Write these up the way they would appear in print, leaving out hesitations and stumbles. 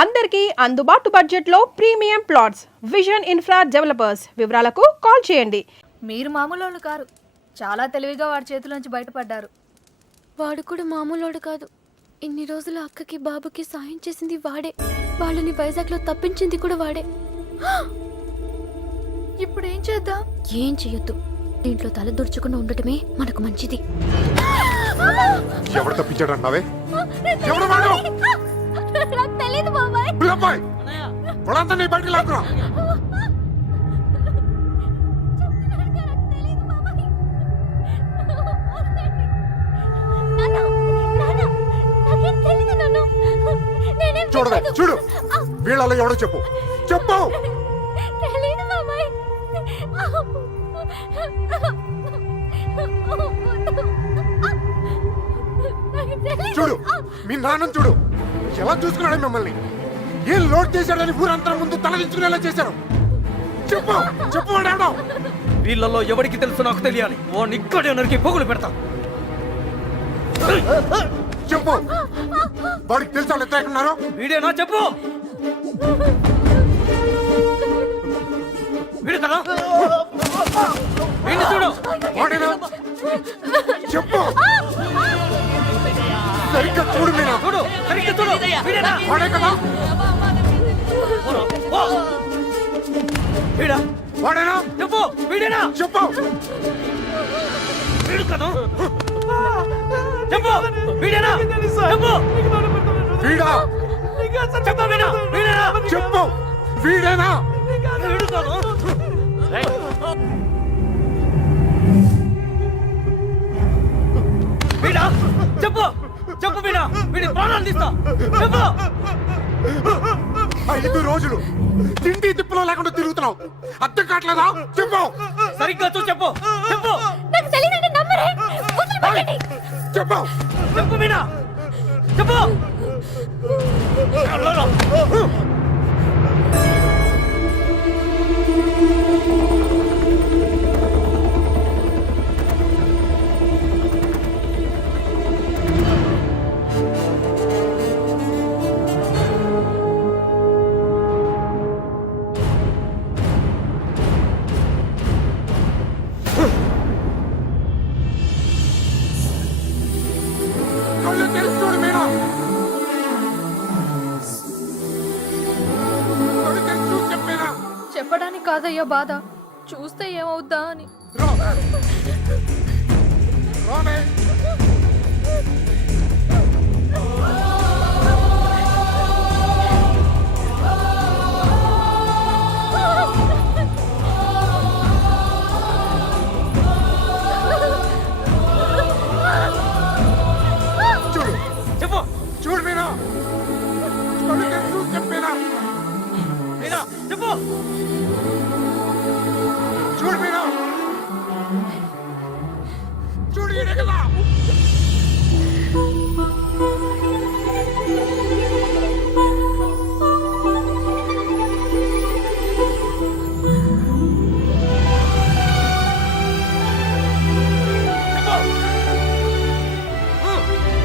అందరికీ అందుబాటు బడ్జెట్లో premium plots vision infra developers. వివరాలకు కాల్ చేయండి. మీరు మామూలు కారు, చాలా తెలివిగా వాడి చేతిలోంచి బయటపడ్డారు. వాడు కూడా మామూలోడు కాదు. ఇన్ని రోజులు అక్కకి బాబుకి సాయం చేసింది వాడే, వాళ్ళని వైజాగ్లో తప్పించింది కూడా వాడే. ఇప్పుడు ఏం చేద్దాం? ఏం చెయ్యొద్దు, దీంట్లో తల దుర్చకుండా ఉండటమే మనకు మంచిది. ఎవరు తప్పించాడన్నావే? ఎవరు వాడు? నాకు తెలీదు బాబాయ్. పిల్లబ్బాయ్, వాళ్ళంతా నీ బయటికి లాక్కురా. చూడవే, చూడు, వీళ్ళలో ఎవడో చెప్పు, చెప్పు. చూడు, మీ నాన్న చూడు ఎలా చూసుకున్నాడు మిమ్మల్ని. ఏం లోడ్ చేశాడని ఊరంతా ముందు తలదించుకునేలా చేశారు. చెప్పు, చెప్పు వాడాడో. వీళ్ళలో ఎవరికి తెలుసు నాకు తెలియాలి. ఓ నిక్కడే నరికి పోగులు పెడతా. చెప్పు, వాడికి తెలుసా వాళ్ళు ఎట్లా ఉన్నారు? వీడేనా? చెప్పు. వీడు కదా? వీడిని చూడు. వాడేనా? చెప్పు, సరిగ్గా చూడు. మీనా చూడు, సరిగ్గా చూడు. వీడేనా? వాడే కదా? ఓ! వీడా? వాడేనా? చెప్పు. వీడేనా? చెప్పు. వీడు కదా? చెప్పు. వీడేనా? చెప్పు. వీడా? చెప్పు. వీడా? వీడేనా? చెప్పు. వీడేనా? వీడు కదా? వీడా? చెప్పు. చెప్పు వీడా. వీడి ప్రాణాలు తీస్తా. చెప్పు. 5 రోజులు తిండి తిప్పులో లేకుండా తిరుగుతున్నావు, అర్థం కావట్లేదా? చెప్పు. సరిగ్గా చూ. చెప్పు. చెప్పు. నాకు తెలీదంటే నమ్మరే. వదిలిపెట్టండి. చెప్పు. చెప్పు మీనా. చెప్పు. కళ్ళు తెరిచి చూడు మీనా. కళ్ళు తెరిచి చూడు చెప్పేనా. చెప్పడానికి కాదయ్యా బాధ, చూస్తే ఏమవుద్దా అని. రామే. చూడు, చెప్పు. చూడు మీనా. కళ్ళు తెరిచి చూడు చెప్పేనా. మీనా చెప్పు. చూడు మీనా. చూడు, ఈడే కదా.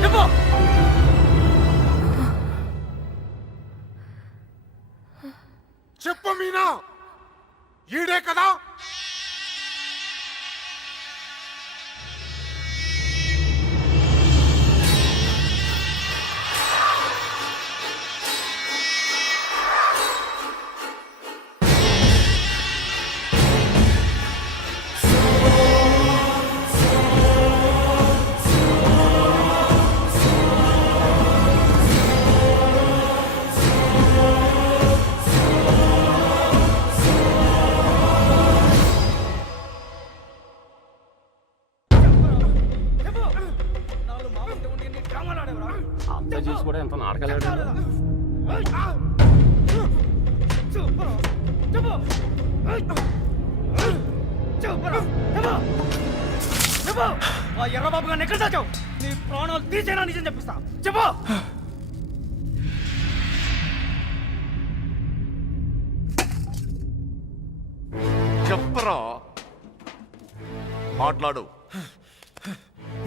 చెప్పు. చెప్పు మీనా, ఈడే కదా. అంతా చూసి కూడా ఎంత నాటకాలు ఎర్రబాబు గారిని ఎక్కడ దాచావు? నీ ప్రాణాలు తీసేనా నిజం చెప్పిస్తా. చెప్పు. చెప్పరా, మాట్లాడు.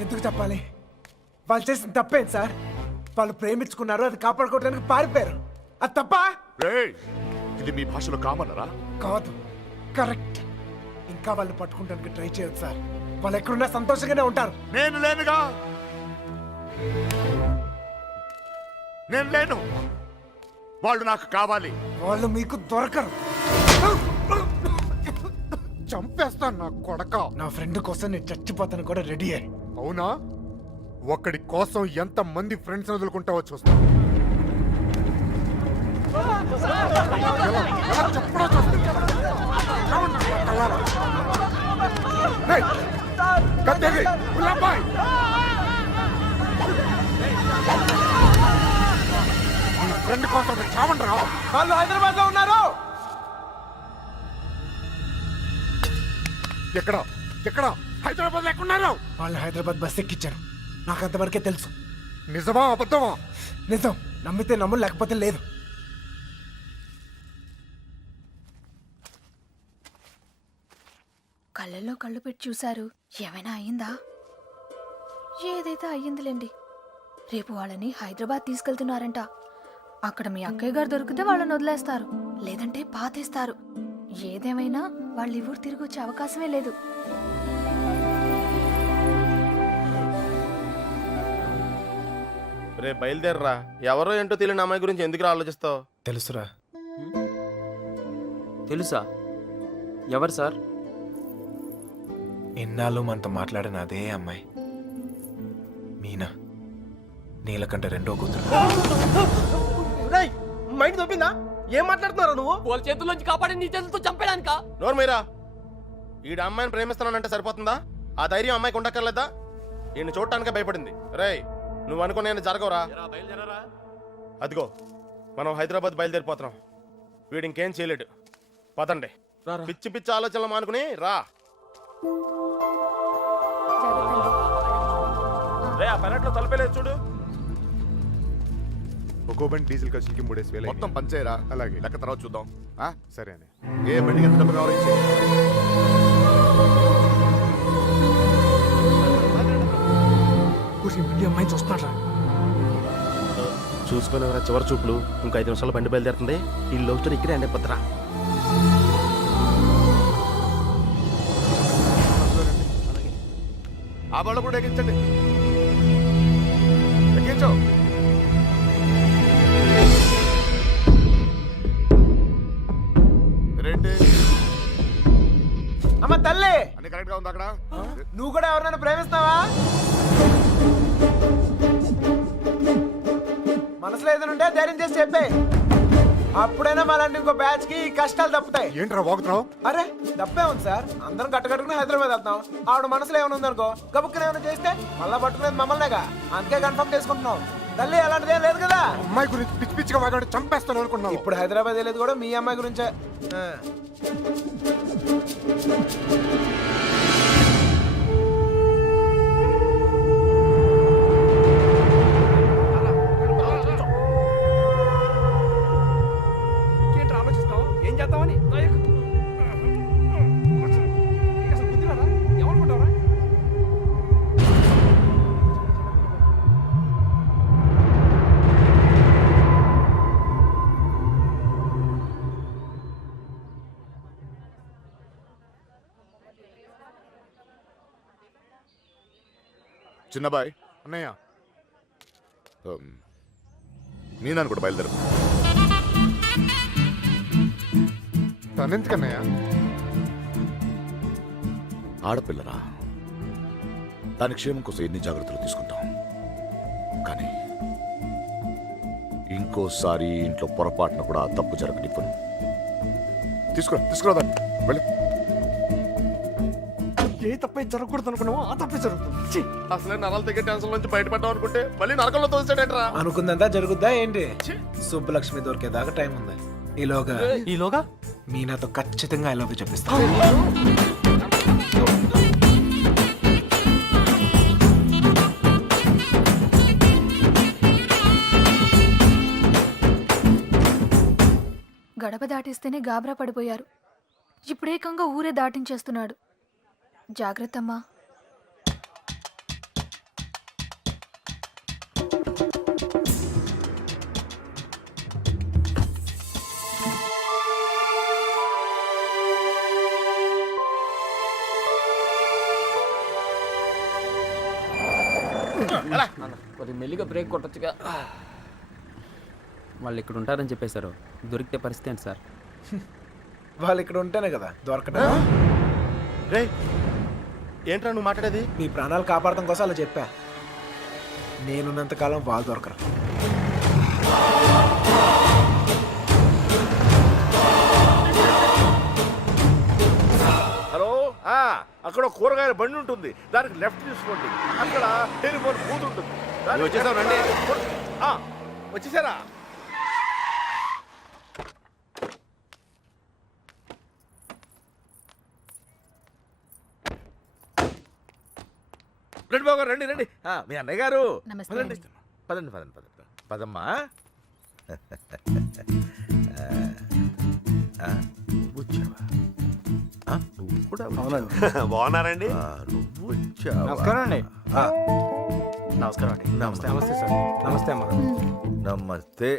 ఎందుకు చెప్పాలి? వాళ్ళు చేసిన తప్పేం సార్? వాళ్ళు ప్రేమించుకున్నారు, అది కాపాడుకోవడానికి పారిపోయారు. అది తప్ప రేయ్, ఇది మీ భాషలో కామన్నరా? కాదు, కరెక్ట్. ఇంకా వాళ్ళు పట్టుకుంటానికి ట్రై చేయొచ్చు సార్. వాళ్ళు ఎక్కడున్నా సంతోషంగానే ఉంటారు. నేను లేనుగా, నేను లేను. వాళ్ళు నాకు కావాలి. వాళ్ళు మీకు దొరకరు. చంపేస్తాను నా కొడక. నా ఫ్రెండ్ కోసం నేను చచ్చిపోతాను కూడా రెడీ అయ్యి. అవునా? ఒక్కడి కోసం ఎంత మంది ఫ్రెండ్స్ వదులుకుంటావో చూస్తా. ఎలా చెప్పడో చూస్తా. ఏమన్నా కళ్ళారా? రేయ్, కత్తెది, ఉల్లాపాయ్. నీ ఫ్రెండ్ కోసం చావండి రా. వాళ్ళు హైదరాబాద్ లో ఉన్నారు. ఎక్కడ ఎక్కడ హైదరాబాద్ ఎక్కడున్నారు? వాళ్ళు హైదరాబాద్ బస్ ఎక్కించారు. నాకు అంతవరకే తెలుసు. నిజమా అబద్ధమా? నిజం. నమ్మితే నమ్ము, లేకపోతే లేదు. కళ్ళల్లో కళ్ళు పెట్టి చూశారు. ఏమైనా అయ్యిందా? ఏదైతే అయ్యిందిలేండి. రేపు వాళ్ళని హైదరాబాద్ తీసుకెళ్తున్నారంట. అక్కడ మీ అక్కయ్య గారు దొరికితే వాళ్ళని వదిలేస్తారు, లేదంటే పాతేస్తారు. ఏదేమైనా వాళ్ళు ఈ ఊరు తిరిగి వచ్చే అవకాశమే లేదు. రే బయలుదేరరా. ఎవరో ఏంటో తెలియని అమ్మాయి గురించి ఎందుకు ఆలోచిస్తావు? తెలుసురా. తెలుసా? ఎవరు సార్? ఎన్నాళ్ళు మనతో మాట్లాడిన అదే అమ్మాయి, మీనా. నీలకంఠ రెండో కూతురు. మైండ్ దొబ్బిందా? ఏం మాట్లాడుతున్నారా నువ్వు? వాళ్ళ చేతుల్లోంచి కాపాడి నీ చేతులతో చంపేయడానికా? నోరు మీరా. ఈడ అమ్మాయిని ప్రేమిస్తున్నానంటే సరిపోతుందా? ఆ ధైర్యం అమ్మాయికి ఉండక్కర్లేదా? ఈయన చూడటానికే భయపడింది. రేయ్, నువ్వు అనుకునే జరగవురా. అదిగో మనం హైదరాబాద్ బయలుదేరిపోతున్నాం. వీడు ఇంకేం చేయలేడు. పదండి. పిచ్చి పిచ్చి ఆలోచనలు మానుకుని రా. రే, ఆ పెరట్లో తలపేలేదు చూడు. ఒక్కో బండి డీజిల్ ఖర్చులకి 3,000 మొత్తం పంచేయరా. అలాగే. లెక్క తర్వాత చూద్దాం. ఆ? సరే అని. ఏ బండికి ఎంత డబ్బు కావాలో ఇచ్చేయ్. అమ్మాయి చూస్తున్నారా? చూసుకుని చివరి చూపులు. ఇంకో 5 నిమిషాలు బండి బయలుదేరుతుంది. ఈ లవ్ స్టోరీ ఇక్కడే అండి పత్రా. ఆ వాళ్ళు కూడా ఎక్కించండి. ఎక్కించు. రేంటి అమ్మ తల్లి, అన్ని కరెక్ట్ గా ఉంది అక్కడ? నువ్వు కూడా ఎవరినైనా ప్రేమిస్తావా? మనసులో ఏదైనా ఉంటే ధైర్యం చేసి చెప్పే. అప్పుడైనా మళ్ళీ ఇంకో బ్యాచ్ కి ఈ కష్టాలు తప్పుతాయి. ఏంట్రా వాగుతున్నావు? అరే తప్పే ఉంది సార్. అందరం కట్టుకట్టుకుని హైదరాబాద్ వెళ్తాం. ఆవిడ మనసులో ఏమైనా ఉందనుకో, గబుక్కున ఏమైనా చేస్తే మళ్ళా పట్టుకునేది మమ్మల్నేగా. అందుకే కన్ఫర్మ్ చేసుకుంటున్నాం. తల్లి అలాంటిదేం లేదు కదా. అమ్మాయి గురించి పిచ్చి పిచ్చిగా వాగాడు, చంపేస్తాను అనుకున్నావు. ఇప్పుడు హైదరాబాద్ వెళ్ళేది కూడా మీ అమ్మాయి గురించే. ఆలోచిస్తావు ఏం చేద్దామని? ఏమనుకుంటావరా? చిన్నబాయ్, అన్నయ్య, నేను కూడా బయలుదేరు. తనెందుకన్నయ్య? ఆడపిల్లరా, దాని క్షేమం కోసం ఎన్ని జాగ్రత్తలు తీసుకుంటాం. కానీ ఇంకోసారి ఇంట్లో పొరపాటున కూడా ఆ తప్పు జరగనివ్వను. తీసుకురా దాన్ని. వెళ్ళి. ఏ తప్పే జరగకూడదు అనుకున్నావో ఆ తప్పే జరుగుతుంది. అసలే నరాలు తగ్గే టెన్షన్ నుంచి బయటపడ్డాం అనుకుంటే మళ్ళీ నరకంలో తోసాడేట్రా. అనుకుందంతా జరుగుద్దా ఏంటి? సుబ్బలక్ష్మి దొరికేదాకా టైం ఉంది. ఈలోగా మీనాతో ఖచ్చితంగా ఐ లవ్ యూ చెప్పిస్తా. గడప దాటిస్తేనే గాబరా పడిపోయారు. ఇప్పుడేకంగా ఊరే దాటించేస్తున్నాడు. జాగ్రత్తమ్మా. కొద్దిగా మెల్లిగా బ్రేక్ కొట్టొచ్చుగా. వాళ్ళు ఇక్కడ ఉంటారని చెప్పేశారు. దొరికితే పరిస్థితి ఏంటి సార్? వాళ్ళు ఇక్కడ ఉంటేనే కదా దొరకడం. రే ఏంట్రా నువ్వు మాట్లాడేది? మీ ప్రాణాలు కాపాడటం కోసం అలా చెప్పా. నేనున్నంత కాలం వాళ్ళు దొరకరు. హలో, అక్కడ ఒక కూరగాయల బండి ఉంటుంది, దానికి లెఫ్ట్ తీసుకోండి. అక్కడ టెలిఫోన్ బూత్ ఉంటుంది. వచ్చేసావు రండి. వచ్చేసారా? రండి బాబు గారు, రండి రండి. మీ అన్నయ్య గారు పదండి పదండి పదండి పదండి పదమ్మా. వచ్చావా? నువ్వు కూడా బాగున్నారండి? నువ్వు వచ్చావా? నమస్కారం అండి. నమస్కారం అండి. నమస్తే సార్. నమస్తే అమ్మ. నమస్తే.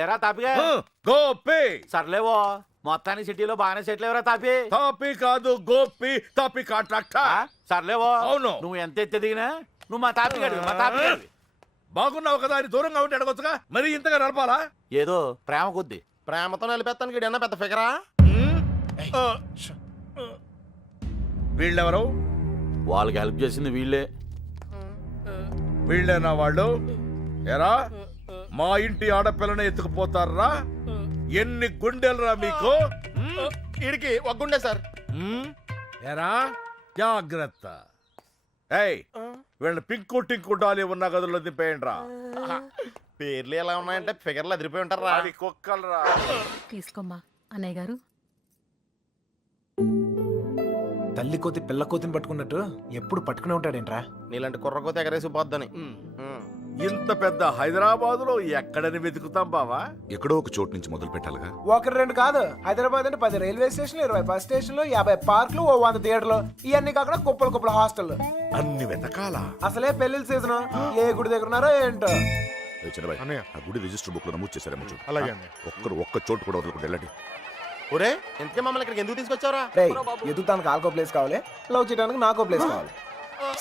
ఏరా తాపిగా గోపి సర్లేవో మొత్తానికి సిటీలో బాగానే సెటిల్ ఎవరా తాపి? తాపి కాదు, గోపి తాపి కాంట్రాక్టర్. సర్లేవో అవును. నువ్వు ఎంత ఎత్తి దిగినా నువ్వు మా తాపి గడివి, మా తాపి గడివి. బాగున్నావు కదా అని దూరంగా ఉంటే అడగొచ్చుగా, మరి ఇంతగా నడపాలా? ఏదో ప్రేమ కొద్ది. ప్రేమతో నిలిపేస్తానికి ఈడన్నా పెద్ద ఫిగరా? వీళ్ళెవరు? వాళ్ళకి హెల్ప్ చేసింది వీళ్ళే. వీళ్ళేనా వాళ్ళు? ఎరా, మా ఇంటి ఆడపిల్లని ఎత్తుకుపోతారా? ఎన్ని గుండెలరా మీకు? ఈడికి ఒక గుండె సార్. ఎరా, జాగ్రత్త. ఏయ్, వీళ్ళని పింకు టింకు డాలి ఉన్న గదుల్లో దింపేయండి రా. పేర్లు ఎలా ఉన్నాయంటే ఫిగర్లు అదిరిపోయి ఉంటారా? అది కుక్కలరా. తీసుకోమ్మా అన్నయ్య గారు. తల్లి కోతి పిల్ల కోతిని పట్టుకున్నట్టు ఎప్పుడు పట్టుకునే ఉంటాడేంట్రా? నీలాంటి కుర్రకోతే ఎగరేసి పోద్దని. ఇంత పెద్ద హైదరాబాద్ లో ఎక్కడని వెతుకుతాం బావా? ఎక్కడో ఒక చోటు నుంచి మొదలు పెట్టాలిగా. ఒకటి రెండు కాదు, హైదరాబాద్ అంటే 10 రైల్వే స్టేషన్లు, 20 బస్ స్టేషన్లు, 50 పార్కులు, 100 థియేటర్లు, ఇవన్నీ కాకుండా కుప్పలు కుప్పల హాస్టల్. అన్ని వెతకాలా? అసలే పెళ్లిళ్ళ సీజన్. ఏ గుడి దగ్గర ఉన్నారో ఏంటో. అన్నయ్య. ఆ గుడి రిజిస్టర్ బుక్ లో నమోదు చేశారేమో చూడు. అలాగే అన్నయ్య. ఒక్క చోటు కూడా వదలకుండా వెళ్ళండి. ఒరే ఇంతకే మమ్మల్ని ఇక్కడికి ఎందుకు తీసుకొచ్చారా? రేయ్, ఎదుగుతానికి ఆల్కో ప్లేస్ కావాలి, లవ్ చేయడానికి నాకో ప్లేస్ కావాలి.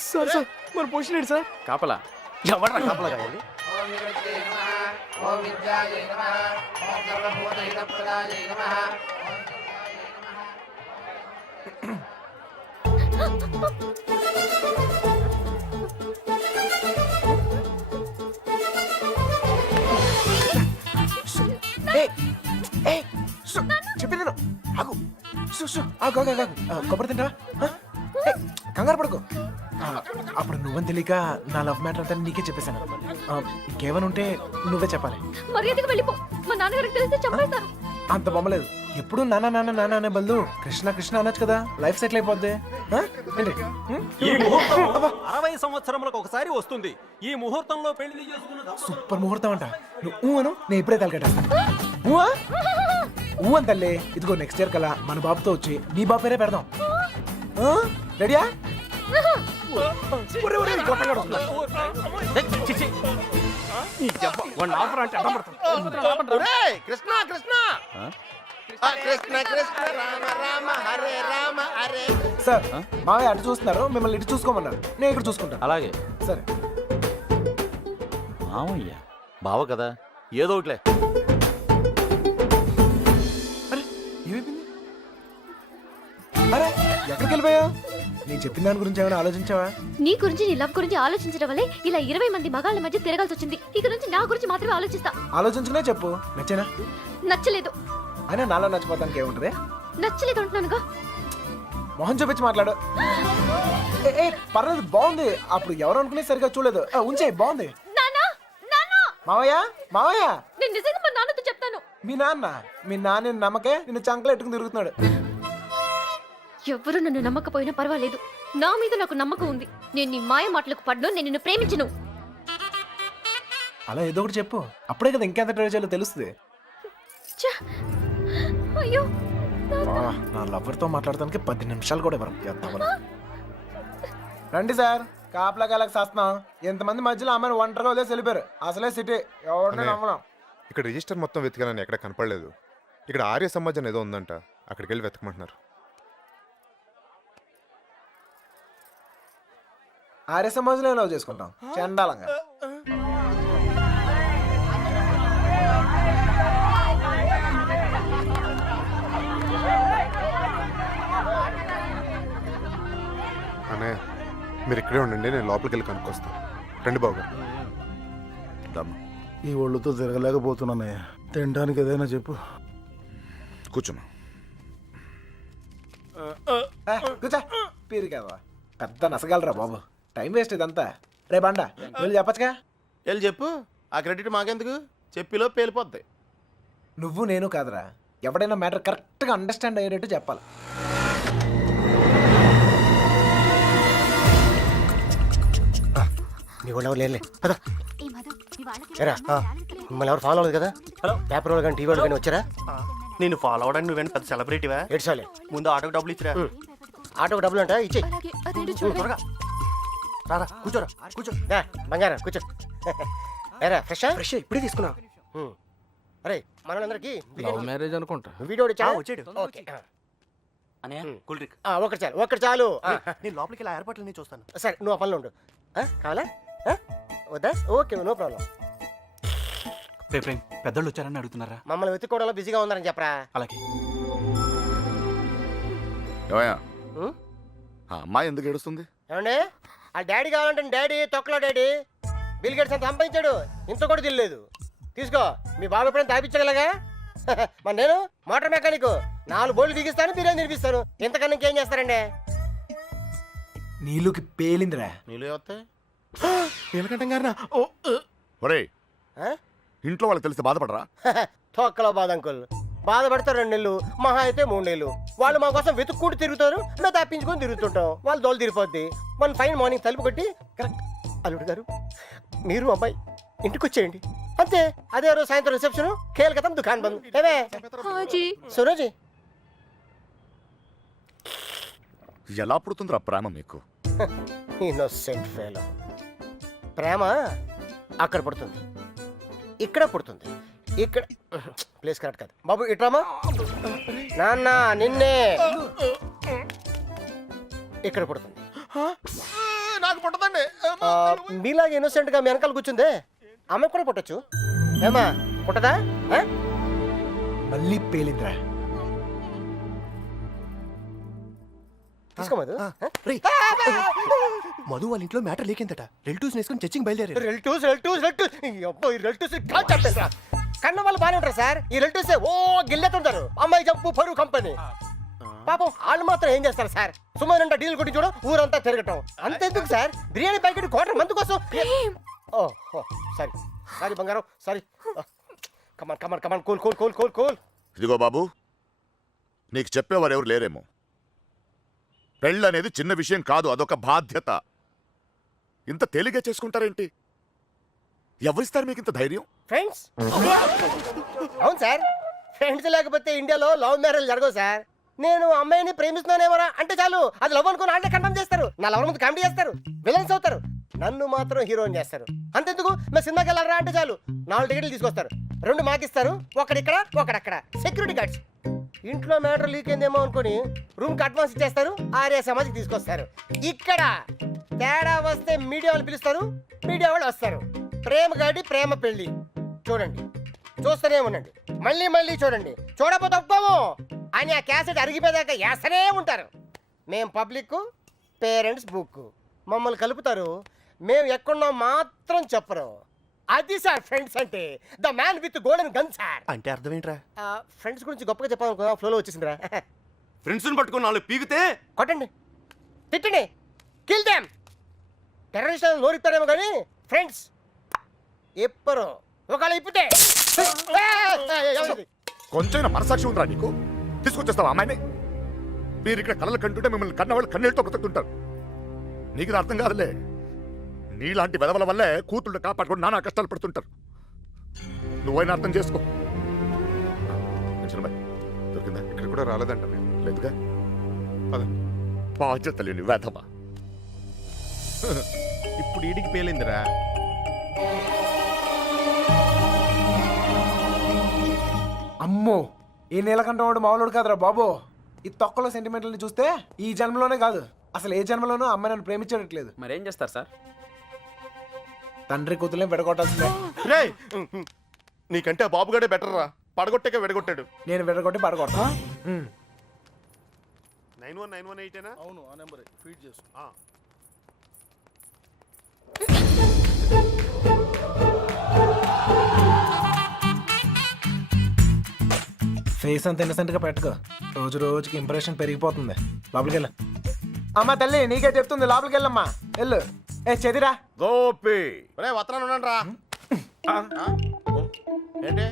సార్ సార్ మన పొజిషన్ ఏంటి సార్? కాపలా ఎవరు కాపలా కావాలి? చెప్పింది ఆగు. కొబ్బరి తింటా. కంగారు పడుకో. అప్పుడు నువ్వని తెలియక నా లవ్ మ్యాటర్ అంతా నీకే చెప్పేశాను. ఇంకేమైనా ఉంటే నువ్వే చెప్పాలి. మర్యాదగా వెళ్ళిపో. మా నాన్నగారికి తెలిస్తే చంపేస్తారు. అంత బొమ్మలేదు. ఎప్పుడు నాన్న నాన్న నాన్న అనే బదులు కృష్ణ కృష్ణ అనొచ్చు కదా, లైఫ్ సెటిల్ అయిపోద్ది. ఏంటి? ఈ ముహూర్తం 60 సంవత్సరములకు ఒకసారి వస్తుంది. ఈ ముహూర్తంలో పెళ్లి చేసుకున్న సూపర్ ముహూర్తం అంట. నువ్వు అను, నేను ఇప్పుడే తలకెట్టేస్తాను. ఊ అని తల్లి. ఇదిగో నెక్స్ట్ ఇయర్ కల్లా మన బాబుతో వచ్చి నీ బాబు పేరే పెడదాం. రెడీయా? ఒరేయ్, కృష్ణ కృష్ణ కృష్ణ కృష్ణ రామ రామ హరే రామ హరే. సార్, మావయ్య అటు చూస్తున్నారు, మిమ్మల్ని ఇటు చూసుకోమన్నారు. నేను ఇక్కడ చూసుకుంటాను. అలాగే సరే. మామయ్య బావ కదా, ఏదో ఒకట్లే. అరే ఏమైపోయింది? అరే ఎక్కడికి వెళ్ళిపోయావు? నేను చెప్పిన దాని గురించి ఏమైనా ఆలోచించావా? నీ గురించి నీ లవ్ గురించి ఆలోచించడం వల్లే ఇలా 20 మంది మగాళ్ళ మధ్య తిరగాల్సి వచ్చింది. ఇక నుంచి నా గురించి మాత్రమే ఆలోచిస్తా. ఆలోచించుకునే చెప్పు. నచ్చేనా? నచ్చలేదు. అయినా నాలో నచ్చిపోతానికి ఏముంటది? నచ్చలేదు అంటున్నానుగా. మొహం చూపించి మాట్లాడు. ఏ పర్లేదు, బాగుంది. అప్పుడు ఎవరు అనుకునే సరిగా చూడలేదు. ఉంచే, బాగుంది. నాన్నా, నాన్నా, మావయ్య మావయ్య, నేను నిజంగా మా నాన్నతో చెప్తాను. మీ నాన్న నమ్మకే నిన్ను చంకలు ఎట్టుకుని తిరుగుతున్నాడు. ఎవరు నన్ను నమ్మకపోయినా పర్వాలేదు. నా మీద నాకు నమ్మకం ఉంది. నేను నీ మాయ మాటలకు పడ్ను. నేను నిన్ను ప్రేమించను. అలా ఏదో ఒకటి చెప్పు. అప్పుడే కదా ఇంకెంత ట్రై చేయాలో తెలుస్తుంది. ఛ! అయ్యో, నా లవర్తో మాట్లాడటానికి 10 నిమిషాలు కూడా ఇవ్వరు. రండి సార్, కాపలా కాలకు చేస్తున్నాం. ఎంతమంది మధ్యలో అమ్మాయిని ఒంటరిగా వదిలేసి వెళ్ళిపోయారు. అసలే సిటీ, ఎవరిని నమ్మడం. ఇక్కడ రిజిస్టర్ మొత్తం వెతికానని ఎక్కడ కనపడలేదు. ఇక్కడ ఆర్య సమాజం ఏదో ఉందంట, అక్కడికి వెళ్ళి వెతకమంటున్నారు. ఆర్య సమాజంలో లవ్ చేసుకుంటాం చండాలంగా. అన్నయ్య మీరు ఇక్కడే ఉండండి, నేను లోపలికి వెళ్ళి కనుక్కొస్తాను. రండి బాబు గారు. ఈ ఒళ్ళుతో తిరగలేకపోతున్నానయ్య. తినడానికి ఏదైనా చెప్పు. కూర్చోమ్మా. కూర్చో పీరు కదా, పెద్ద నసగలరా బాబు. టైం వేస్ట్ ఇదంతా. రే బండ వెళ్ళి చెప్పచ్చుగా. వెళ్ళి చెప్పు, ఆ క్రెడిట్ మాకెందుకు, చెప్పిలో పేలిపోద్ది. నువ్వు నేను కాదురా, ఎవడైనా మ్యాటర్ కరెక్ట్గా అండర్స్టాండ్ అయ్యేటట్టు చెప్పాలి. మీ వాళ్ళు ఎవరు లేరులే పద. ఏరా, మిమ్మల్ని ఎవరు ఫాలో అవ్వదు కదా? హలో, పేపర్ వాళ్ళు కానీ టీవీ వాళ్ళు కానీ వచ్చారా? నేను ఫాలో అవడానికి నువ్వేంటి పెద్ద సెలబ్రిటీవా? ఏడ్చాలే. ముందు ఆటోకి డబ్బులు ఇచ్చిరా. ఆటోకి డబ్బులు అంట ఇచ్చేయి. అలాగే అదేంటో చూడండి. త్వరగా రారా, కూర్చోరా కూర్చో. బంగారం కూర్చో. ఏరా ఫ్రెషా? ఫ్రెష్ ఇప్పుడే తీసుకున్నా. అరే మనందరికి లవ్ మ్యారేజ్ అనుకుంటా. వీడియో వచ్చాడు. ఓకే. అనే కూల్ డ్రింక్. ఒకటి చాలు, ఒకటి చాలు. నేను లోపలికి ఇలా ఏర్పాట్లు నేను చూస్తాను. సరే నువ్వు ఆ పనిలో ఉండు. కావాలా? వద్దా? Okay, no problem. పెద్దోళ్ళు వచ్చారని అడుగుతున్నారా? మమ్మల్ని వెతుక్కోవడంలో బిజీగా ఉన్నారని చెప్పరా. అలాగే. ఏమయ్యా, ఉం? ఆ అమ్మాయి ఎందుకు ఏడుస్తుంది? ఏమండి, ఆ డాడీ కావాలంటే డాడీ తొక్కలో డాడీ బిల్ గేట్స్ అంత సంపాదించాడు, ఇంత కూడా తెలియలేదు. తీసుకో, మీ బాబు ఎప్పుడైనా తాపించగలగా. మరి నేను మోటార్ మెకానిక్, 4 బోర్లు దిగిస్తాను, బిర్యానీ తినిపిస్తాను. ఇంతకన్నా ఇంకేం చేస్తారండి? నీళ్ళుకి పేలిందిరా. నీళ్ళు వస్తాయి. నీలకంఠం గారినా? ఒరేయ్, ఇంట్లో వాళ్ళకి తెలిసి బాధపడరా? తొక్కలో బాధ అంకుల్. బాధపడతారు 2 నెలలు, మహా అయితే 3 నెలలు. వాళ్ళు మా కోసం వెతుక్కుంటూ తిరుగుతారు, మేము తప్పించుకొని తిరుగుతుంటాం. వాళ్ళు దోలు తిరిగిపోద్ది. వన్ ఫైన్ మార్నింగ్ తలుపు కొట్టి కరెక్ట్, అల్లుడు గారు మీరు అబ్బాయి ఇంటికి వచ్చేయండి అంతే. అదే రోజు సాయంత్రం రిసెప్షన్, కేల్కతం దుకాన్ బంద్. ఏమే హాజీ సురోజీ, ఎలా పుడుతుందిరా ప్రేమ మీకు? Innocent fellow. ప్రేమ అక్కడ పుడుతుంది, ఇక్కడ పుడుతుంది. ఇక్కడ ప్లేస్ కరెక్ట్ కాదు బాబు. ఇట్రామా నాన్న, నిన్నే ఇక్కడ పుడుతుంది. నాకు పుట్టదండి. మీలాగా ఇన్నోసెంట్ గా మీ వెనకాల కూర్చుందే, ఆమె కూడా పుట్టచ్చు. ఏమా పుట్టదా? మళ్ళీ పేలిందిరా. తీసుకో మధు. మధు వాళ్ళ ఇంట్లో మ్యాటర్ లేకిందట. రిలేటివ్స్ వేసుకొని చర్చింగ్ బయలుదేరారు. రిలేటివ్స్ కన్న వాళ్ళు బాగానే ఉంటారు సార్. ఈ రిలేటివ్స్ ఓ గిల్లెతుంటారు. అమ్మాయి జంపు పరువు కంపెనీ. పాపం వాళ్ళు మాత్రం ఏం చేస్తారు సార్? సుమారు డీల్ కొట్టి చూడ ఊరంతా తిరగటం. అంతెందుకు sir, biryani packet quarter month కోసం. ఓ సారీ సారీ బంగారం, sorry. Come on come on come on, cool cool cool cool cool. ఇదిగో బాబు, నీకు చెప్పేవారు ఎవరు లేరేమో. పెళ్ళి అనేది చిన్న విషయం కాదు, అదొక బాధ్యత. ఇంత తేలిగ్గా చేసుకుంటారేంటి? ఎవరిస్తారు మీకు ఇంత ధైర్యం? ఫ్రెండ్స్. అవును సార్, ఫ్రెండ్స్ లేకపోతే ఇండియాలో లవ్ మ్యారేజ్ జరగవు సార్. నేను అమ్మాయిని ప్రేమిస్తున్నానేమరా అంటే చాలు, అది లవ్ అనుకుని అంటే కన్ఫర్మ్ చేస్తారు. నా లవ్ ముందు కామెడీ చేస్తారు, విలన్స్ అవుతారు, నన్ను మాత్రం హీరోని చేస్తారు. అంతెందుకు, మేము సినిమాకి వెళ్ళారా అంటే చాలు 4 టికెట్లు తీసుకొస్తారు. 2 మాకిస్తారు, ఒకడిక్కడ ఒకడక్కడ. Security guards. ఇంట్లో మ్యాటర్ లీక్ అయిందేమో అనుకుని రూమ్కి అడ్వాన్స్ ఇచ్చేస్తారు, ఆర్య సమాజ్కి తీసుకొస్తారు. ఇక్కడ తేడా వస్తే మీడియా వాళ్ళు పిలుస్తారు, మీడియా వాళ్ళు వస్తారు. ప్రేమ గాడి ప్రేమ పెళ్లి చూడండి, చూస్తూనే ఉండండి, మళ్ళీ మళ్ళీ చూడండి. చూడకపోతే ఒప్పుకోము అని ఆ క్యాసెట్ అరిగిపోయాక వేస్తూనే ఉంటారు. మేం పబ్లిక్, పేరెంట్స్ బుక్. మమ్మల్ని కలుపుతారు, మేము ఎక్కడున్నాం మాత్రం చెప్పరు. అది సార్ ఫ్రెండ్స్ అంటే. The man with golden gun sir. అంటే అర్థం ఏంట్రా? ఫ్రెండ్స్ గురించి గొప్పగా చెప్పాలనుకో, ఫ్లోలో వచ్చేసిందిరా. ఫ్రెండ్స్ని పట్టుకుని 4 పీకితే కొట్టండి, తిట్టండి, కిల్ దెమ్. టెర్రరిస్ట్ నోరిస్తారేమో కానీ ఫ్రెండ్స్ ఎప్పరు ఒకవేళ ఇప్పితే. కొంచెం మనసాక్షి ఉందిరా నీకు? తీసుకొచ్చేస్తావా అమ్మాయిని? మీరు ఇక్కడ కళ్ళలు కంటుంటే మిమ్మల్ని కన్నవాళ్ళు కన్నీళ్ళతో బ్రతుకుతుంటారు. నీకు ఇది అర్థం కాదులే. నీలాంటి వెదవల వల్లే కూతుళ్ళు కాపాడుకొని నానా కష్టాలు పడుతుంటారు. నువ్వైనా అర్థం చేసుకో. దొరికిందా? ఇక్కడ కూడా రాలేదంట మేము. లేదుగా. బాధ్యత లేని వేధవా. ఇప్పుడు ఈడికి పేలిందిరా. అమ్మో, ఈ నీలకంఠం వాడు మామూలుడు కాదురా బాబు. ఈ తొక్కలో సెంటిమెంట్లని చూస్తే ఈ జన్మలోనే కాదు అసలు ఏ జన్మలోనూ అమ్మాయి నన్ను ప్రేమించట్లేదు. మరేం చేస్తారు సార్? తండ్రి కూతుర్లే విడగొట్టాల్సిందే. రే నీకంటే ఆ బాబుగాడే బెటర్ రా, పడగొట్టాక విడగొట్టాడు. నేను విడగొట్టి పడగొడతా. 91918 అవును ఆ నెంబర్ ఫీడ్ చేసు. ఫేస్ అంత ఇన్నసెంట్ గా పెట్టుకో, రోజు రోజుకి ఇంప్రెషన్ పెరిగిపోతుంది. లోపలికి వెళ్ళు. అమ్మా తల్లి నీకే చెప్తుంది, లోపలికి వెళ్ళమ్మా. వెళ్ళు. ఏ చెదిరా. గోపి రే వత్తనాను ఉన్నాను రా. ఏంటి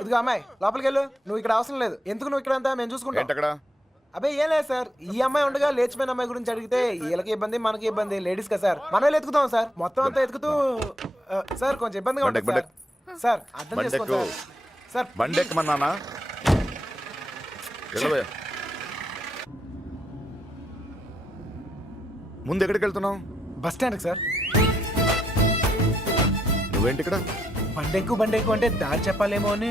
ఇదిగో అమ్మాయి లోపలికి వెళ్ళు. నువ్వు ఇక్కడ అవసరం లేదు. ఎందుకు నువ్వు ఇక్కడ అంతా మేము చూసుకుంటాం. ఏంటక్కడ అబ్బాయి ఏం లేదు సార్, ఈ అమ్మాయి ఉండగా లేచిపోయిన అమ్మాయి గురించి అడిగితే వీళ్ళకి ఇబ్బంది మనకి ఇబ్బంది, లేడీస్ కదా సార్, మనం ఎత్తుకుతాం సార్. మొత్తం అంతా ఎత్తుకుతూ సార్ కొంచెం ఇబ్బందిగా ఉంటుంది సార్. సార్ అర్థం చేసుకోండి సార్. సార్ బండెక్కమన్నానా? వెళ్ళబోయా. ముందు ఎక్కడికి వెళ్తున్నావు? బస్ స్టాండ్కి సార్. నువ్వేంటి ఇక్కడ? బండెక్కు అంటే దారి చెప్పాలేమో అని.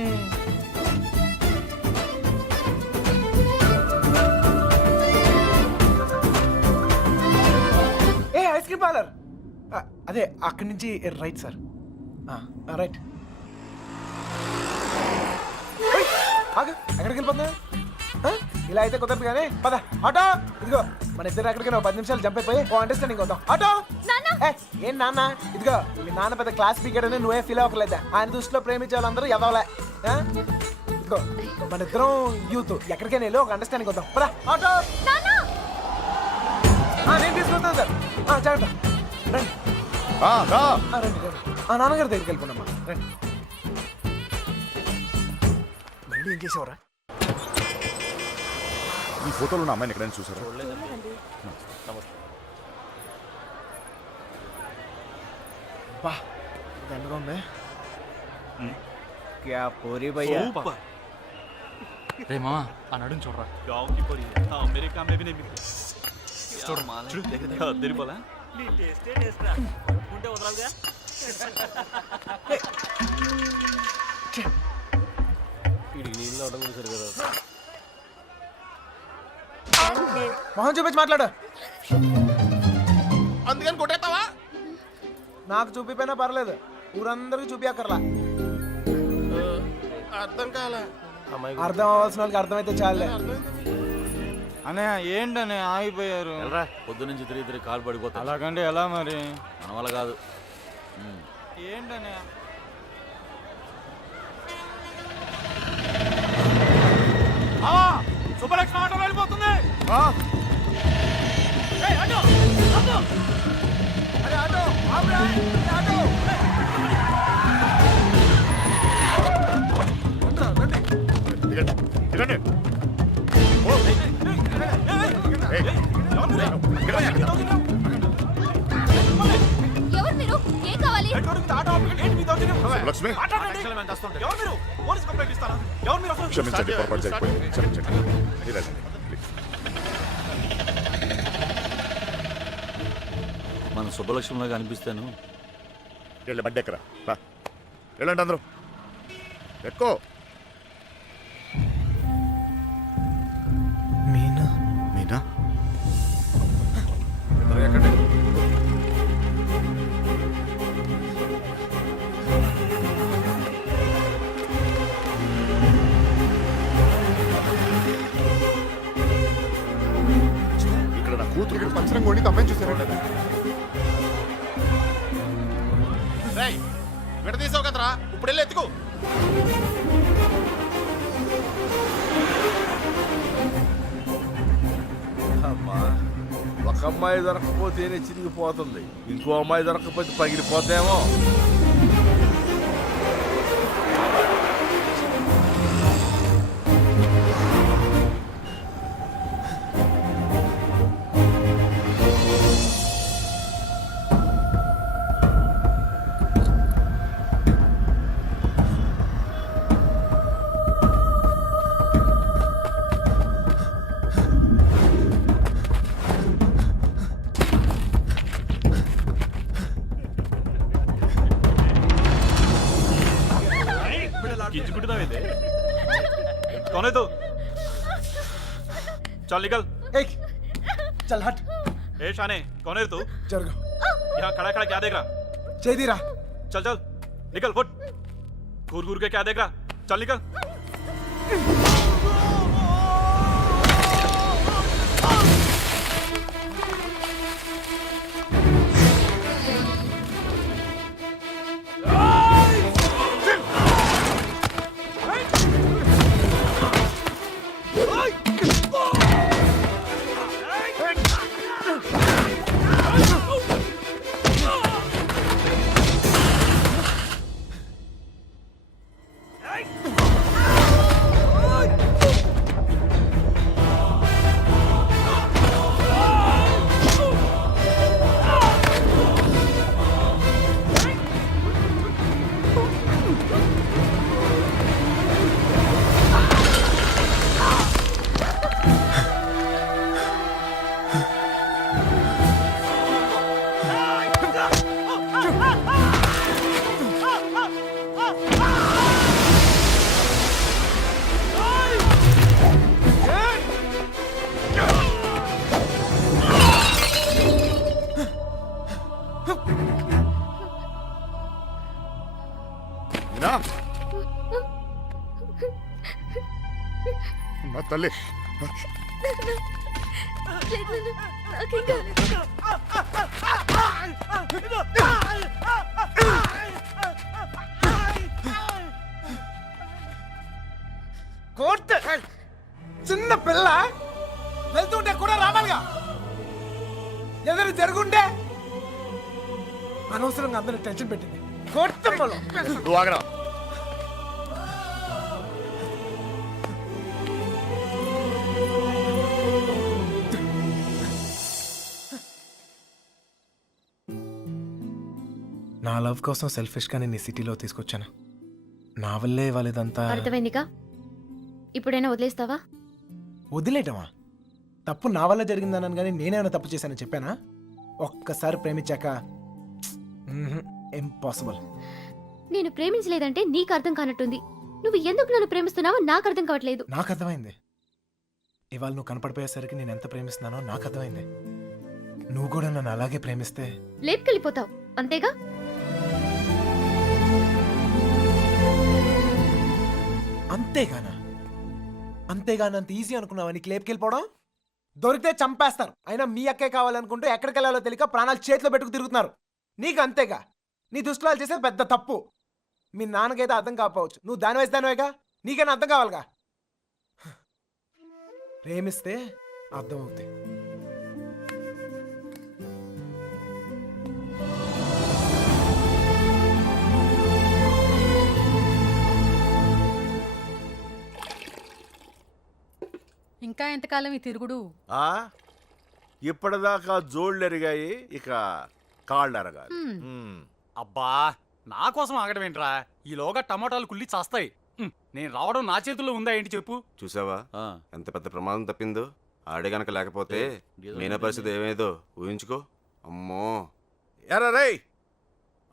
ఏ ఐస్ క్రీమ్ పార్లర్ అదే అక్కడి నుంచి రైట్ సార్. రైట్. ఆగు, ఎక్కడికి వెళ్ళిపోతున్నా? ఇలా అయితే కుదరదు కానీ పద. ఆటో ఇదిగో, మన ఇద్దరు ఎక్కడికైనా 10 నిమిషాలు జంప్ అయిపోయి అండర్స్టాండింగ్ అవుతాం. ఆటో ఏం నాన్న, ఇదిగో మీ నాన్న పెద్ద క్లాస్ స్పీకర్ అని నువ్వే ఫీల్ అవ్వలేదా? ఆయన దృష్టిలో ప్రేమించే వాళ్ళందరూ ఎదవలే. ఇదిగో మన ఇద్దరం యూత్, ఎక్కడికైనా వెళ్ళి ఒక అండర్స్టాండింగ్ అవుతాం. పద ఆటో. నేను తీసుకొస్తాను సార్. జాగ్రత్త. రండి రండి రండి. నాన్నగారి దగ్గరికి వెళ్ళిపోనమ్మా. రండి. మళ్ళీ ఏం చేసేవరా? ఈ ఫోటోలో ఉన్న అమ్మాయిని ఎక్కడైనా చూసారా? బా దండగా ఉంది. క్యా పోరీ భయ్యా. రే మామా ఆ నడుం చూడరా. అమెరికా చూడరా మొహం చూపించి మాట్లాడు. అందుకని కొట్టేస్తావా? నాకు చూపిపోయినా పర్లేదు, ఊరందరికి చూపించక్కర్లా. అర్థం కాలే. అర్థం అవ్వాల్సిన వాళ్ళకి అర్థమైతే చాలే. అన్నయ్య ఏంటనే ఆగిపోయారు? పొద్దు నుంచి తిరిగి కాలు పడిపోతా. అలాగంటే ఎలా మరి? మన వల్ల కాదు. ఏంటనే శుభలక్ష్మి ఆటో వెళ్ళిపోతుంది. ఎవరు మీరు? ఏం కావాలి? లక్ష్మి క్షమించండి, పొరపాటు జరిగిపోయింది. క్షమించండి. ఇలా రండి, ప్లీజ్. మన శుభలక్ష్మిలాగా అనిపిస్తాను. వెళ్ళి బండి ఎక్కరా. వెళ్ళండి అందరూ, ఎక్కువ. మీనా మీనా ఇక్కడ నా కూతురు పంచరం కొండి అమ్మాయిని చూసారా? విడదీసావు కదరా, ఇప్పుడు వెళ్ళి ఎత్తుకో. అమ్మా, ఒక అమ్మాయి దొరకపోతేనే చిరిగిపోతుంది, ఇంకో అమ్మాయి దొరకపోతే పగిలిపోతేమో. कौन है तू? चल निकल। ఏయ్, చల్ హట్ ए शाने कौन है तू జరుగు यहाँ खड़ा खड़ा क्या देख रहा చేదిరా चल चल निकल फुट घूर घूर के क्या देख रहा चल निकल మీనా మా తల్లి కోర్టు చిన్న పిల్ల వెళ్తుంటే కూడా రావాలిగా ఏదైనా జరుగుంటే అనవసరంగా అందరూ టెన్షన్ పెట్టింది కోర్టు నువ్వు ఆగరా నా లవ్ కోసం సెల్ఫిష్ గా నేను ఈ సిటీలో తీసుకొచ్చాను నా వల్లే వాళ్ళదంతా అర్థమైందిగా ఇప్పుడైనా వదిలేస్తావా వదిలేయటమా తప్పు నా వల్ల జరిగిందన్నాను కానీ నేనేమైనా తప్పు చేశానని చెప్పానా ఒక్కసారి ప్రేమించాక ఇంపాసిబుల్ నేను ప్రేమించలేదంటే నీకు అర్థం కానట్టుంది నువ్వు ఎందుకు నన్ను ప్రేమిస్తున్నావో నాకు అర్థం కావట్లేదు నాకు అర్థమైంది ఇవాళ నువ్వు కనపడిపోయేసరికి నేను ఎంత ప్రేమిస్తున్నానో నాకు అర్థమైంది నువ్వు కూడా నన్ను అలాగే ప్రేమిస్తే లేపుకెళ్ళిపోతావు అంతేగా అంతేగానంత ఈజీ అనుకున్నావా నీకు లేపుకెళ్ళిపోవడం దొరికితే చంపేస్తారు అయినా మీ అక్కే కావాలనుకుంటూ ఎక్కడికి వెళ్ళాలో తెలియక ప్రాణాలు చేతిలో పెట్టుకు తిరుగుతున్నారు నీకు అంతేగా నీ దుస్తులు చేసేది పెద్ద తప్పు మీ నాన్నకైతే అర్థం కాకపోవచ్చు నువ్వు దాని వయసు దానివేగా నీకైనా అర్థం కావాలిగా ప్రేమిస్తే అర్థం అవుతాయి ఇంకా ఎంతకాలం ఈ తిరుగుడు ఇప్పటిదాకా జోళ్ళు ఎరిగాయి ఇక కాళ్ళు ఎరగాలి అబ్బా నా కోసం ఆగడం ఏంట్రా ఈలోగా టమాటాలు కుళ్ళి చేస్తాయి నేను రావడం నా చేతుల్లో ఉందా ఏంటి చెప్పు చూసావా ఎంత పెద్ద ప్రమాదం తప్పిందో ఆడే గనక లేకపోతే మీనా పరిస్థితి ఏమేదో ఊహించుకో అమ్మో ఎరా రేయ్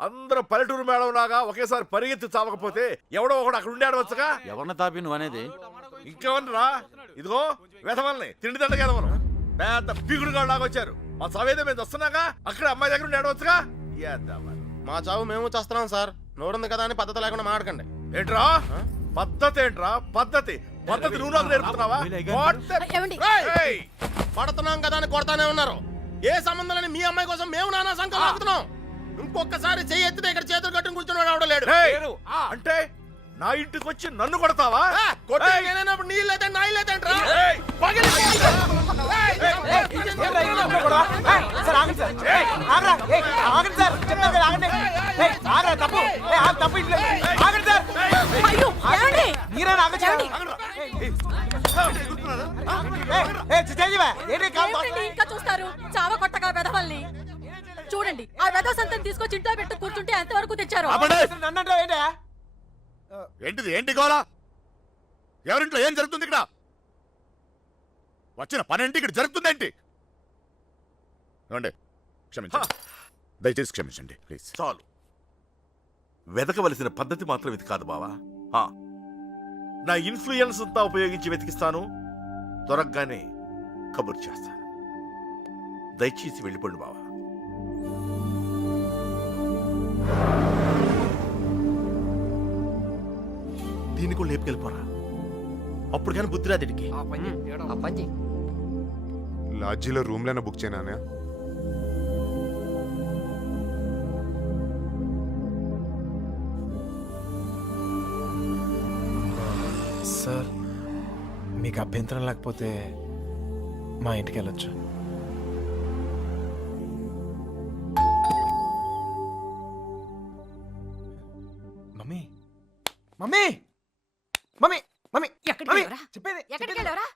అందరూ పల్లెటూరు మేడం లాగా ఒకేసారి పరిగెత్తి చావకపోతే ఎవడో ఒకడు అక్కడ ఉండి ఆడవచ్చుగా ఎవరిని తాపి నువ్వు అనేది ఇంకేమన్నరా ఇదిగో వేధవల్ని తిండి దండగా ఎదవను పెద్ద పిగుడుగా లాగా వచ్చారు మా చవేదో మేము వస్తున్నాగా అక్కడ అమ్మాయి దగ్గర ఉండి ఆడవచ్చుగా మా చావు మేము చేస్తున్నాం సార్ నోరుంది కదా అని పద్ధతి లేకుండా మాడకండి ఏంట్రా పద్ధతి ఏంట్రా పద్ధతి పద్ధతి నువ్వు నాకు నేర్పుతున్నావా ఏయ్! పడుతున్నాం కదా అని కొడతానే ఉన్నారు ఏ సంబంధం లేని మీ అమ్మాయి కోసం మేము నానా సంఖ్యలో ఆగుతున్నాం ఇంకొకసారి చెయ్యి ఎత్తితే ఇక్కడ చేతులు కట్టుకుని కూర్చొని రావడం లేడు ఏయ్! అంటే నా ఇంటికి వచ్చి నన్ను కొడతావా నేనప్పుడు నీళ్ళైతే నా ఇల్లు ఏయ్! ఇంకా చూస్తారు చావ కొట్టగా వెధవల్ని చూడండి ఆ వెధవ సంతని తీసుకొచ్చి ఇంట్లో పెట్టు కూర్చుంటే ఎంతవరకు తెచ్చారు ఏంటిది ఏంటి గోలా ఎవరింట్లో ఏం జరుగుతుంది ఇక్కడ వచ్చిన పనేంటి ఇక్కడ జరుగుతుందేంటి ఏమండి క్షమించండి దయచేసి క్షమించండి ప్లీజ్ చాలు వెతకవలసిన పద్ధతి మాత్రం ఇది కాదు బావా నా ఇన్ఫ్లుయెన్స్ అంతా ఉపయోగించి వెతికిస్తాను దొరకగానే కబుర్ చేస్తాను. దయచేసి వెళ్ళిపోండి బావా. దీన్ని కూడా లేపుకెళ్ళిపోరా. అప్పుడు కానీ బుద్ధి రాదిడికి. లాడ్జీలో రూమ్లైనా బుక్ చేయనా? సార్ మీకు అభ్యంతరం లేకపోతే మా ఇంటికి వెళ్ళొచ్చు. మమ్మీ మమ్మీ మమ్మీ మమ్మీ ఎక్కడికి మమ్మీ, వెళ్ళావురా? చెప్పేది ఎక్కడికి చెప్పేది. వెళ్ళావురా?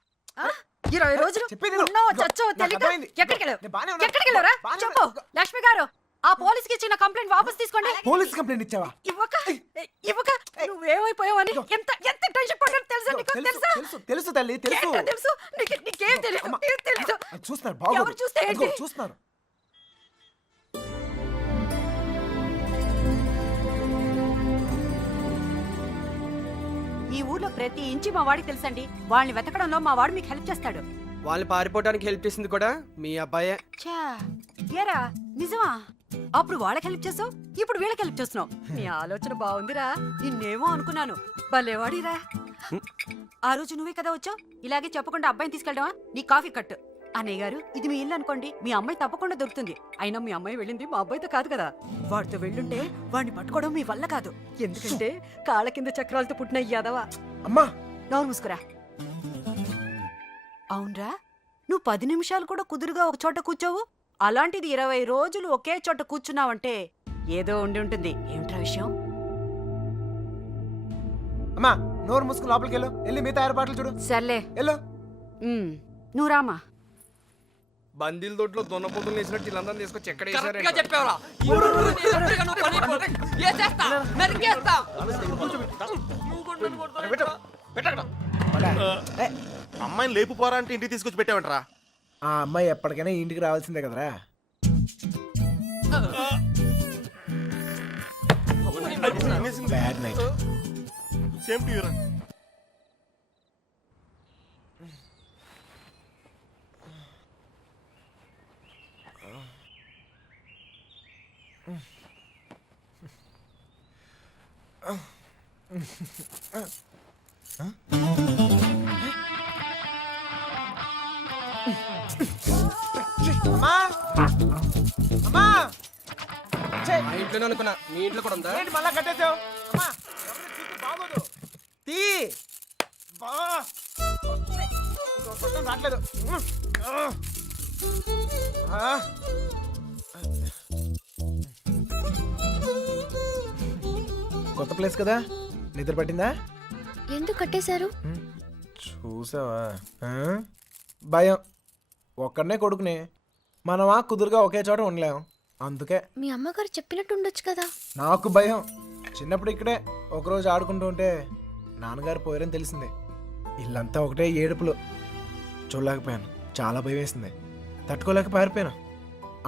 20 రోజులు చెప్పేది విను. ఉన్నావో ఇదిగో, చచ్చావో నాకు తెలీదు. అర్థమైంది. ఎక్కడికి వెళ్ళావు? నేను బాగానే ఉన్నాను. ఎక్కడికి వెళ్ళావురా? బాగానే చెప్పు. ఉన్నాను. లక్ష్మి గారు, ఆ పోలీస్కి ఇచ్చిన కంప్లైంట్ వాపస్ తీసుకోండి. పోలీస్ కంప్లైంట్ ఇచ్చావా? ఇవ్వక ఇవ్వక నువ్వేమైపోయావని ఎంత ఎంత టెన్షన్ పడ్డాను తెలుసా నీకు? తెలుసా? తెలుసు తెలుసు తల్లి తెలుసు. ఏంటో తెలుసు? నీకేం తెలియదు. అమ్మ, ఏం తెలీదు. అది చూస్తున్నారు బాగోదు. ఎవరు చూస్తే ఏంటి? అదిగో, చూస్తున్నారు. ఈ ఊర్లో ప్రతి ఇంచి మా వాడికి తెలుసండి. వాళ్ళని వెతకడంలో మా వాడు మీకు హెల్ప్ చేస్తాడు. వాళ్ళు పారిపోవడానికి హెల్ప్ చేసింది కూడా మీ అబ్బాయే. ఛా, ఏరా నిజమా? అప్పుడు వాళ్ళకి హెల్ప్ చేసావు, ఇప్పుడు వీళ్ళకి హెల్ప్ చేస్తున్నావు. నీ ఆలోచన బాగుందిరా. నిన్నేమో అనుకున్నాను. భలేవాడిరా. ఆ రోజు నువ్వే కదా వచ్చావు. ఇలాగే చెప్పకుండా అబ్బాయిని తీసుకెళ్ళడమా? నీ కాఫీ కట్టు. అన్నయ్య గారు, ఇది మీ ఇల్లు అనుకోండి. మీ అమ్మాయి తప్పకుండా దొరుకుతుంది. అయినా మీ అమ్మాయి వెళ్ళింది మా అబ్బాయితో కాదు కదా. వాడితో వెళ్ళుంటే వాడిని పట్టుకోవడం మీ వల్ల కాదు. ఎందుకంటే కాళ్ళ కింద చక్రాలతో పుట్టిన యాదవా. అమ్మా నోరు మూసుకురా. అవునరా, నువ్వు 10 నిమిషాలు కూడా కుదురుగా ఒక చోట కూర్చోవు. అలాంటిది 20 రోజులు ఒకే చోట కూర్చున్నావంటే ఏదో ఉండి ఉంటుంది. ఏమిట్రా విషయం? అమ్మా నోరు మూసుకుని లోపలికి వెళ్ళు. వెళ్ళి మిగతా ఏర్పాట్లు చూడు. సర్లే, వెళ్ళు. నువ్వు రామా. బందీల దొడ్లో దొన్నపోతులు వేసినట్టు వీళ్ళందరినీ తీసుకొచ్చి ఎక్కడ వేసారు? అమ్మాయిని లేపు పోరా అంటే ఇంటికి తీసుకొచ్చి పెట్టావంటరా. ఆ అమ్మాయి ఎప్పటికైనా ఇంటికి రావాల్సిందే కదరా. Bad night. సేమ్ టు యూరా. అమ్మా అమ్మా మా ఇంట్లోనే అనుకున్నా, మీ ఇంట్లో కూడా ఉందా? ఏంటి మళ్ళా కట్టేసావు? అమ్మా ఎవరిని చూస్తే బాగోదు. తీ బా ఇంకో పక్కన రావట్లేదు. ఆ. కొత్త ప్లేస్ కదా, నిద్ర పట్టిందా? ఎందుకు కట్టేశారు? చూసావా? భయం. ఒక్కడనే కొడుకుని మనమా కుదురుగా ఒకే చోట ఉండలేం. అందుకే మీ అమ్మగారు చెప్పినట్టు ఉండొచ్చు కదా. నాకు భయం. చిన్నప్పుడు ఇక్కడే ఒకరోజు ఆడుకుంటూ ఉంటే నాన్నగారు పోయారని తెలిసింది. ఇల్లంతా ఒకటే ఏడుపులు. చూడలేకపోయాను. చాలా భయం వేసింది. తట్టుకోలేక పారిపోయాను.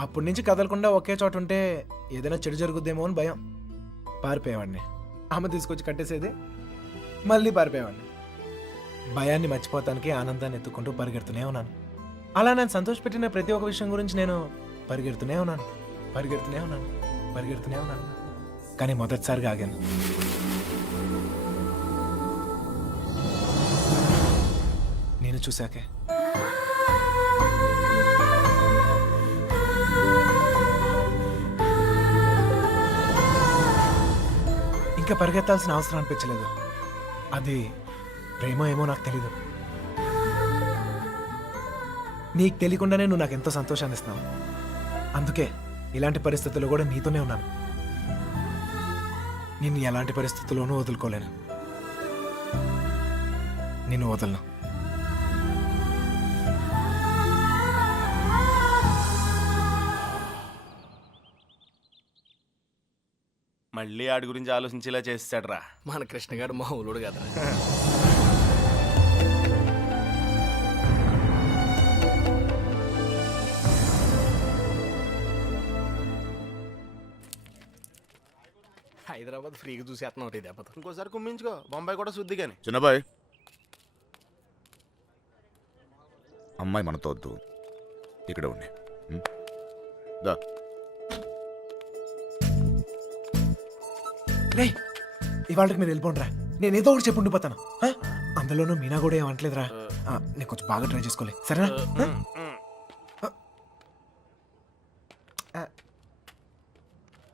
అప్పటి నుంచి కదలకుండా ఒకే చోట ఉంటే ఏదైనా చెడు జరుగుద్దేమో అని భయం. పారిపోయేవాడిని. అమ్మ తీసుకొచ్చి కట్టేసేది, మళ్ళీ పారిపోయేవాడిని. భయాన్ని మర్చిపోతానికి ఆనందాన్ని ఎత్తుకుంటూ పరిగెడుతూనే ఉన్నాను. అలా నేను సంతోషపెట్టిన ప్రతి ఒక్క విషయం గురించి నేను పరిగెడుతూనే ఉన్నాను. కానీ మొదటిసారిగా ఆగాను. నేను చూశాకే. ఇంకా పరిగెత్తాల్సిన అవసరం అనిపించలేదు. అది ప్రేమ ఏమో నాకు తెలీదు. నీకు తెలియకుండానే నువ్వు నాకు ఎంతో సంతోషాన్ని ఇస్తావు. అందుకే ఇలాంటి పరిస్థితుల్లో కూడా నీతోనే ఉన్నాను. నిన్ను ఎలాంటి పరిస్థితుల్లోనూ వదులుకోలేను. నిన్ను వదలను. మళ్ళీ ఆడి గురించి ఆలోచించేలా చేస్తాడు రా మన కృష్ణ గారు మా ఊళ్ళోడు కదా. హైదరాబాద్ ఫ్రీగా చూసేస్తున్నావు ఇది దెబ్బతో. ఇంకోసారి కుమ్మించుకో, బొంబాయి కూడా శుద్ధి కానీ. చిన్నబాయ్ అమ్మాయి మనతో వద్దు, ఇక్కడ ఉండి. దా. రే ఇవాళకి మీరు వెళ్ళిపోండిరా, నేను ఏదో ఒకటి చెప్పి ఉండిపోతాను. అందులోనూ మీనా కూడా ఏమంటలేదురా. నేను కొంచెం బాగా ట్రై చేసుకోలే, సరేనా?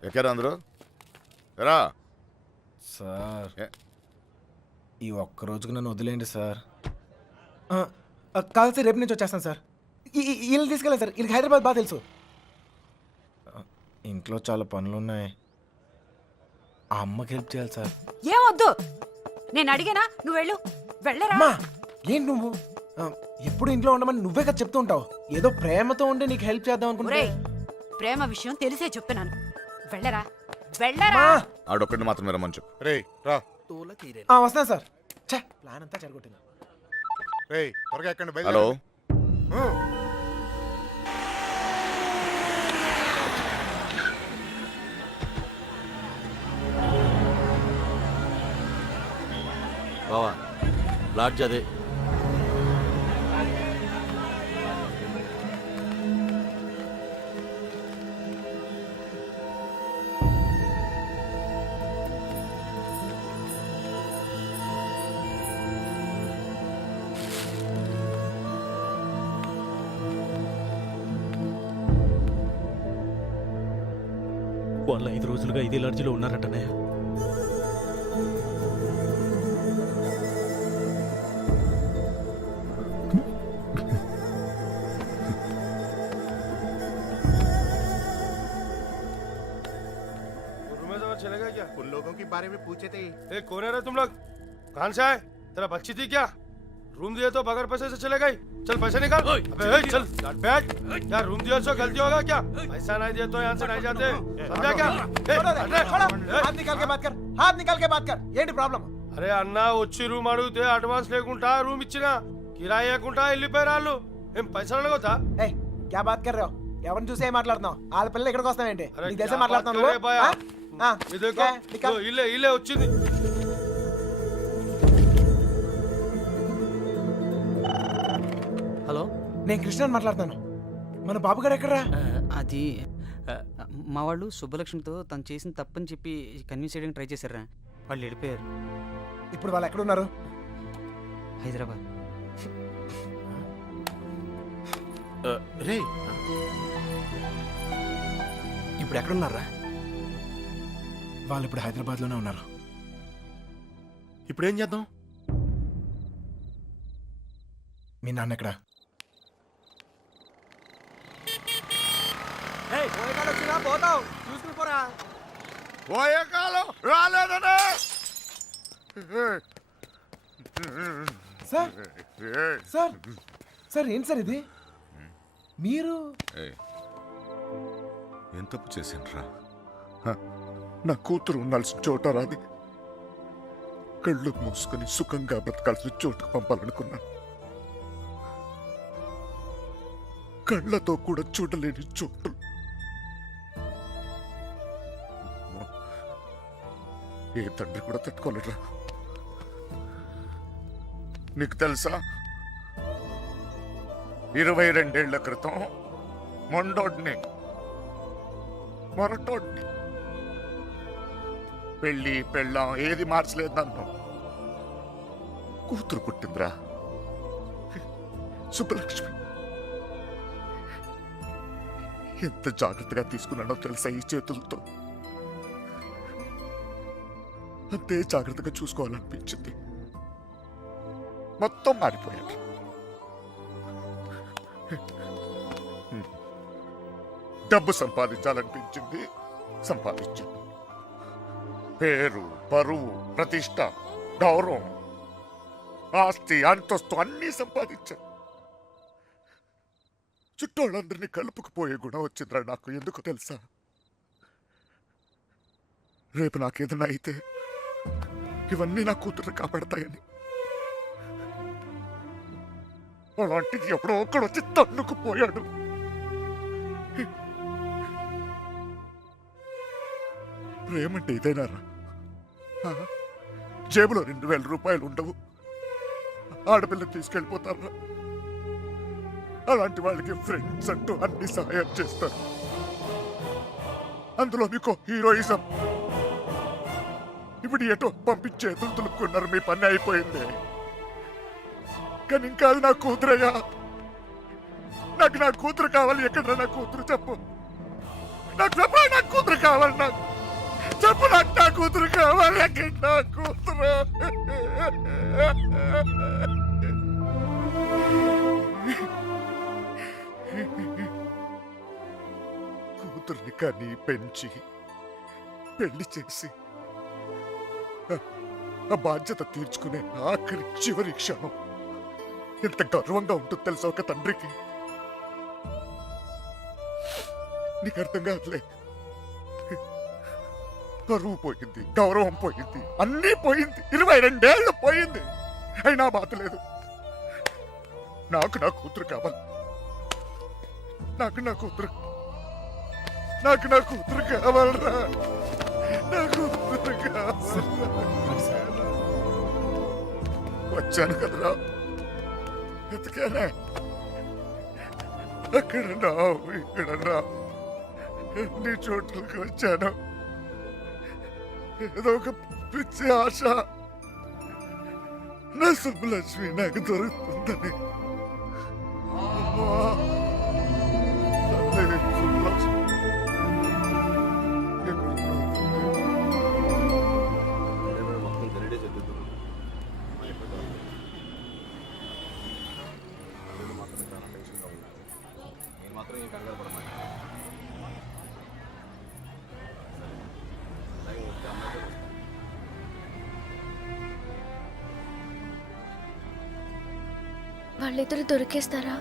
ఎక్కారా అందరూ? రా. సార్ ఈ ఒక్క రోజుకు నన్ను వదిలేయండి సార్. కాకపోతే రేపు నుంచి వచ్చేస్తాను సార్. వీళ్ళు తీసుకెళ్ళాను సార్, వీళ్ళకి హైదరాబాద్ బాగా తెలుసు. ఇంట్లో చాలా పనులు ఉన్నాయి, ఆ అమ్మకి హెల్ప్ చేయాలి సార్. ఏమొద్దు, నేను అడిగానా, నువ్వు వెళ్ళు. వెళ్ళరా. అమ్మా ఏంటి నువ్వు ఎప్పుడు ఇంట్లో ఉండమని నువ్వే కదా చెప్తూ ఉంటావు. ఏదో ప్రేమతో ఉండి నీకు హెల్ప్ చేద్దాం అనుకుంటే. ఒరేయ్, ప్రేమ విషయం తెలిసే చెప్తున్నాను. వెళ్ళరా వెళ్ళరా. ఆడొక్కడిని మాత్రం రమ్మని చెప్పు. రే రా. వస్తాను సార్. ఛే, ప్లాన్ అంతా చెడగొట్టింది. రే త్వరగా ఎక్కండి. హలో. బావా లాడ్జ్ అదే. వాళ్ళు 5 రోజులుగా ఇదే లాడ్జిలో ఉన్నారటనే. चले गए क्या? उन लोगों के बारे में पूछे थे. कौन है रे तुम लोग? कहाँ से आए? तेरा बच्ची थी क्या? रूम दिए तो बगैर पैसे से चले गई. चल पैसे निकाल. अबे चल बैठ. क्या रूम दिया सो गलती होगा क्या? पैसा नहीं दिए तो यहाँ से नहीं जाते. समझा क्या? हाथ निकाल के बात कर, हाथ निकाल के बात कर. ఏంటి ప్రాబ్లం? అరే అన్న వచ్చి రూమ్ అడిగితే అడ్వాన్స్ లేకుండా రూమ్ ఇచ్చినా కిరాయి లేకుండా వెళ్ళిపోయారు వాళ్ళు. ఏం పైసలు అడగొద్దా? ఏయ్ క్యా బాత్ కర్ రहे हो? ఎవరిని చూసి ఏం మాట్లాడుతున్నావు? వాళ్ళ పిల్లలు ఇక్కడికి వస్తావేంటి? నీకు తెలిసే మాట్లాడుతున్నావు నువ్వు? ఇల్లే ఇల్లే వచ్చింది. హలో, నేను కృష్ణని మాట్లాడుతాను. మన బాబు గారు ఎక్కడరా? అది మా వాళ్ళు సుబ్బలక్ష్మితో తను చేసిన తప్పని చెప్పి కన్విన్స్ చేయడానికి ట్రై చేశారా, వాళ్ళు వెళ్ళిపోయారు. ఇప్పుడు వాళ్ళు ఎక్కడున్నారు? హైదరాబాద్. రే ఇప్పుడు ఎక్కడున్నారా? వాళ్ళు ఇప్పుడు హైదరాబాద్లోనే ఉన్నారు. ఇప్పుడు ఏం చేద్దాం? మీ నాన్న ఎక్కడ? పోతావు చూసుకుని పోరా. పోయే కాలం రాలేదనే. సార్ సార్ సార్ ఏంటి సార్ ఇది? మీరు ఏం తప్పు చేసిండ్రా? నా కూతురు ఉండాల్సిన చోట రాది, కళ్ళు మూసుకొని సుఖంగా బ్రతకాల్సిన చోటుకు పంపాలనుకున్నా. కళ్ళతో కూడా చూడలేని చోటు. ఏ తండ్రి కూడా తట్టుకోలేరా. నీకు తెలుసా, 22 ఏళ్ల క్రితం మొండోడ్ని మొరటోడ్ని పెళ్ళి పెళ్ళాం ఏది మార్చలేదు నన్ను. కూతురు పుట్టిందిరా, సుబ్బలక్ష్మి. ఎంత జాగ్రత్తగా తీసుకున్నానో తెలుసా ఈ చేతులతో. అంతే జాగ్రత్తగా చూసుకోవాలనిపించింది. మొత్తం మారిపోయాడు. డబ్బు సంపాదించాలనిపించింది, సంపాదించాను. పేరు, పరువు, ప్రతిష్ట, గౌరవం, ఆస్తి, అంతస్తు అన్నీ సంపాదించాను. చుట్టోళ్ళందరినీ కలుపుకుపోయే గుణం వచ్చిందిరా నాకు. ఎందుకు తెలుసా? రేపు నాకేదైనా అయితే ఇవన్నీ నా కూతురు కాపాడతాయని. అలాంటిది ఎప్పుడో ఒక్కడు వచ్చి తన్నుకుపోయాడు. ప్రేమంటే ఇదేనారా? జేబులో 2000 రూపాయలు ఉండవు, ఆడపిల్లని తీసుకెళ్ళిపోతారా? అలాంటి వాళ్ళకి ఫ్రెండ్స్ అంటూ అన్ని సహాయం చేస్తారు. అందులో మీకు హీరోయిజం. ఇప్పుడు ఎటో పంపించి చేతులు తులుక్కున్నారు, మీ పని అయిపోయింది. కానీ ఇంకా అది నా కూతురయ్యా. నాకు నా కూతురు కావాలి. ఎక్కడ నా కూతురు చెప్పు. నాకు చెప్పు, నా కూతురు కావాలి. నాకు చెప్పు, నాకు నా కూతురు కావాలి. ఎక్కడ నా కూతురు? కూతుర్ని కానీ పెంచి పెళ్లి చేసి ఆ బాధ్యత తీర్చుకునే ఆఖరి చివరి క్షణం ఎంత గర్వంగా ఉంటుంది తెలుసా ఒక తండ్రికి. నీకు అర్థం కాదులే. గర్వం పోయింది, గౌరవం పోయింది, అన్నీ పోయింది. 22 ఏళ్ళు పోయింది. అయినా బాధ లేదు. నాకు నా కూతురు కావాలి. నాకు నా కూతురు కావాలరా. నా కూతురు కావాలి. వచ్చాను కదరా, ఎతికానే. అక్కడ ఇక్కడ నీ చోట్లకి వచ్చాను. ఏదో ఒక పిచ్చి ఆశ, నా సుబ్బలక్ష్మి నాకు దొరుకుతుందని. సుబ్బలక్ష్మి వాళ్ళిద్దరు దొరికేస్తారా?